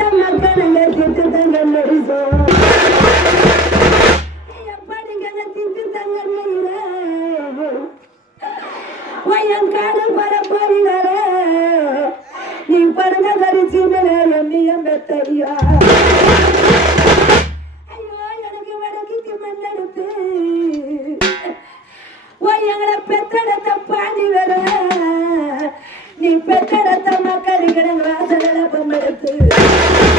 தம்மக்க நாங்க திட்டு தங்க முடிசோம் படிங்க திட்டு தங்க வயங்காடு பர போயினாரே நீ பரங்க தரிச்சு எம்மியம் பெத்தையா ஐயோ நீ பெத்தெடுத்த மக்களுக்கு வாசல பொம்பெடுத்து